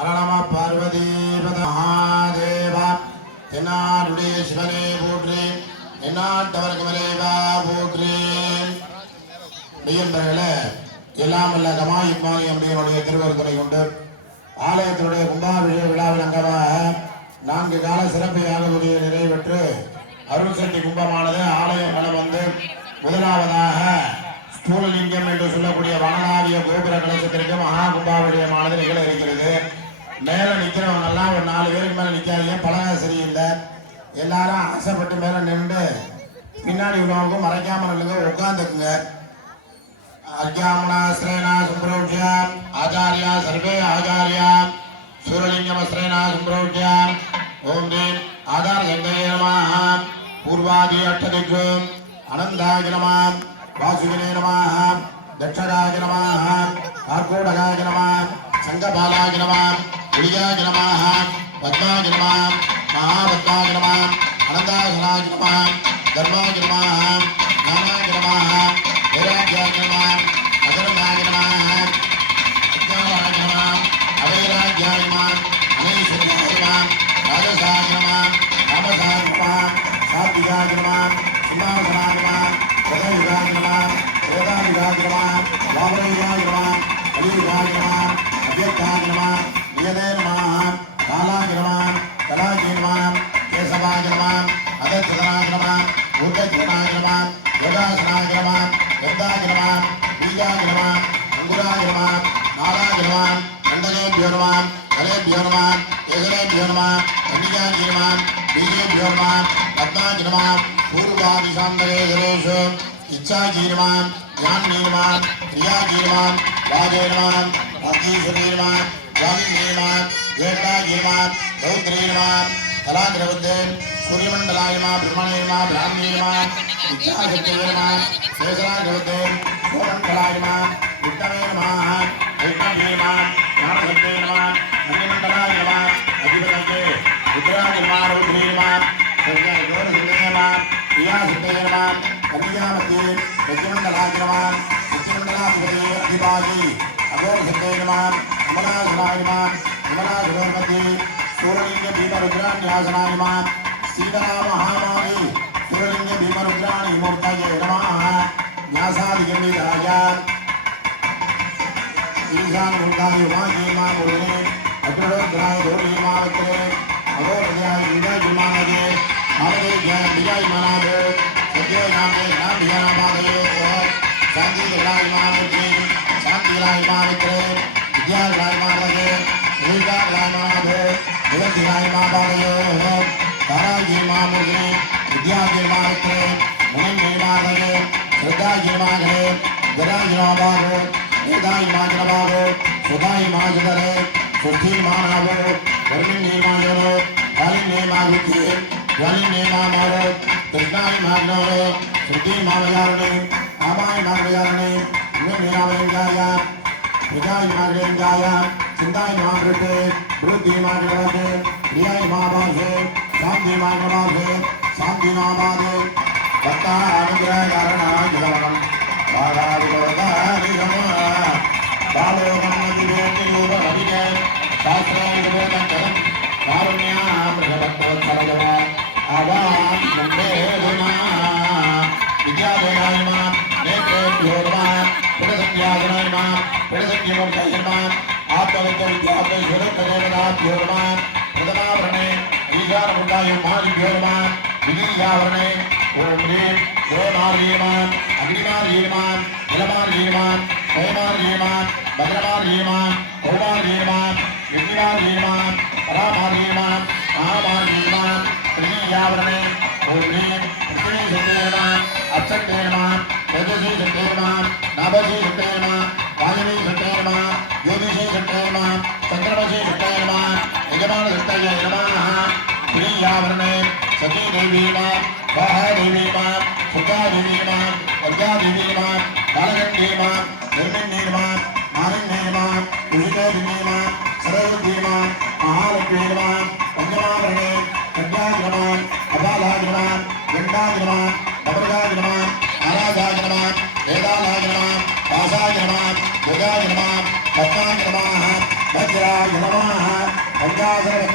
அரணம பார்வதி மகாதேவா தென்னாடுடைய சிவனே போற்றி எந்நாட்டவர்க்கு விளைவா போற்றி. மெய்யன்பர்களே, எல்லாம் வல்ல கமாயுமானி அம்பியனுடைய திருவருத்துணை கொண்டு ஆலயத்தினுடைய கும்பாபிஷேக விழாவில் அங்கமாக 4 கால சிறப்பு யாகமுடியை நிறைவேற்று அருள் சக்தி கும்பமானது ஆலயம் வலம் வந்து முதலாவதாக ஸ்தூலலிங்கம் என்று சொல்லக்கூடிய வனநாவிய கோபுர கலசத்திற்கு மகா கும்பாபிஷேகமானது நிகழ இருக்கிறது. மேல நிக்கிறவங்க எல்லாம் ஒரு 4 பேருக்கு மேல நிக்காதீங்க, பழக சரியில்லை. எல்லாரும் ஆசைப்பட்டு மேல நின்று பின்னாடி உள்ளவங்க மறைக்காம நில்லுங்க, உட்கார்ந்துக்குங்க. அர்க்யாமனாஸ்ரேனா சம்பிரோட்யா ஆச்சாரியா சர்வே ஆச்சாரியா சூரலிங்கமஸ்ரேனா சம்பிரோட்யா ஓம் தேம் ஆதார சந்தே நமः பூர்வாதி அஷ்டதிக்கு அனந்தாய நமः வாசுகினே நமः தட்சகாய நமः கார்கோடகாய நமः சங்கபாலாய நமः குளியாய நமः பத்மாய நமः மகாபத்மாய நமः அனந்தாசனாய நமः தர்மாய நமः ஞானாய நமः வைராக்யாய நமः அகரமாய நமः அஜ்ஞானாய நமः அவைராக்யாய நமः அனைஸ்வராய நமः ராஜசாய நமः ராமசாய நமः சாத்விகாய நமः சிம்மாசனாய நமः பிரதயுகாய நமः வேதாயுகாய நமः வாமனயுகாய நமः கலியுகாய நமः அவ்யக்தாய நமः நியதே நமः காலாய நமः கலாய நமः கேசவாய நமः அதச்சதனாய நமः பூதஜனாய நமः யோகாசனாய நமः கந்தாய நமः பீஜாய நமः அங்குராய நமः நாராய நமः கண்டகேபியோ நமः கலேபியோ நமः கேசலேபியோ நமः கன்னிகாய நமः பீஜேபியோ நமः பத்மாய நமः பூர்வாதிசாந்தரேஷு இச்சாஜி நமः ஞானி நமः பிரியாஜி நமः வாஜே நமः அகீஸ்வரி நமः ஜாமினி நமः ஏகாஜி நமः ரௌத்ரி நமः கலாகிரவத்தே சூரியமண்டலாய நமः பிரம்மணே நமः பிராமணே நமः இச்சாசக்தே நமः சேஷராகிரவத்தே சோமண்டலாய நமः விட்டமே நமः வைஷ்ணவே நமः ஞானசக்தே நமः மணிமண்டலாய நமः அதிபதே ருத்ராய நமः ரௌத்ரி நமः சர்வஜோரசிந்தே நமः பிரியாசக்தே நமः கன்னிகாமத்தே யஜ்ஞமண்டலாய நமः யஜ்ஞமண்டலாதிபதே அதிபாதி அகோரசக்தே நமः அமராசனாய நமः அமராசுரமத்தே சூரலிங்க பீமருத்ராண்யாசனாய நமः சீதா மகாமாரி சூரலிங்க பீமருத்ராணி மூர்த்தயே நமः ஞாசாதிகம்பிராய ஈசான மூர்த்தாய உமாஜீமா முருகே அக்ரடோத்ராய தோரீமாவத்ரே அகோரஜாய இந்தாஜிமானதே ஆவதே ஜாம்பியாய மனாதே சத்யே நாமே நாம்பியானாபாதயோ சாந்திகராய மாவத்ரே சாந்திகராய மாவத்ரே வித்யாகராய மாவத்ரே விவேகாகராய மாவத்ரே விவத்திராய மாபாதயோ தாராஜி மாமுருகே வித்யாஜி மாவத்ரே முனிமே மாதயே ஸ்ரத்தாஜி மாகரே ஜராஜி மாபாகோ வேதாயி மாஜனபாகோ சுதாயி மாஜதரே சுத்தி மானாவோ வர்மிணி மாஜனோ காலினே மாகுத்தி ஜலினே மாமாவோ கிருஷ்ணாயி மாஜனோ சுத்தி மாமயாரணே ஆமாயி மாமயாரணே இன்னும் விஜாய் மாகேங்காய சிந்தாய் மாகிருட்டு புருத்தி மாகிரவாது பிரியாய் மாபாசே சாந்தி மாகிரவாது சாந்தி நாமாது பக்தா அனுகிரகாரணாய் ஜலவனம் பாராதிகவதாரிகம பாலோகம் நதிவேதிரூப ரவிகே சாஸ்திராயுர்வேதம் காருண்யா பிரகபக்தவத்சலஜவ ஆவாம் நந்தேதுனா வித்யாதேயாய நம நேத்ரேபியோ நம பிரசன்யாசனாய நம பிரசன்யமூர்த்தயே நம ஆத்மவித்ய வித்யாத்மை சுரத்ததேவதாபியோ நம பிரதமாவரணே ஈகாரமுண்டாய மாலிபியோ நம விதியாவரணே ஓம் ரீம் ஓமார்யே நம அக்னிமார்யே நம நிலமார்யே நம ஹேமார்யே நம பத்ரமார்யே நம கௌமார்யே நம வித்யார்யே நம பராமார்யே நம மகாமார்யே நம திரியாவரணே ஓம் ரீம் பிருத்திவி சக்தே நம அப்சக்தே நம தேஜசி சக்தே நம நாபசி சக்தே நம வாயவி சக்தே நம யோகிஷி சக்தே நம சந்திரமசி சக்தே நம யஜமான சக்தயே நமः திரியாவரணே சதி தேவி நம வாஹா தேவி நம சுத்தா தேவி நம அர்ஜா தேவி நம காலகண்டி நம நிர்மின்னி நம மாலின்யே நம உஷிதே தேவி நம சரஸ்வதி நம மகாலட்சுமி நம பஞ்சமாவரணே கன்யாய நம அபாலாய நம கண்டாய நம அபரகாய நம ஆராதாய நம வேதாலாய நம வாசாய நம யோகாய நம பத்மாய நம वज्राय नमः पंचाशत्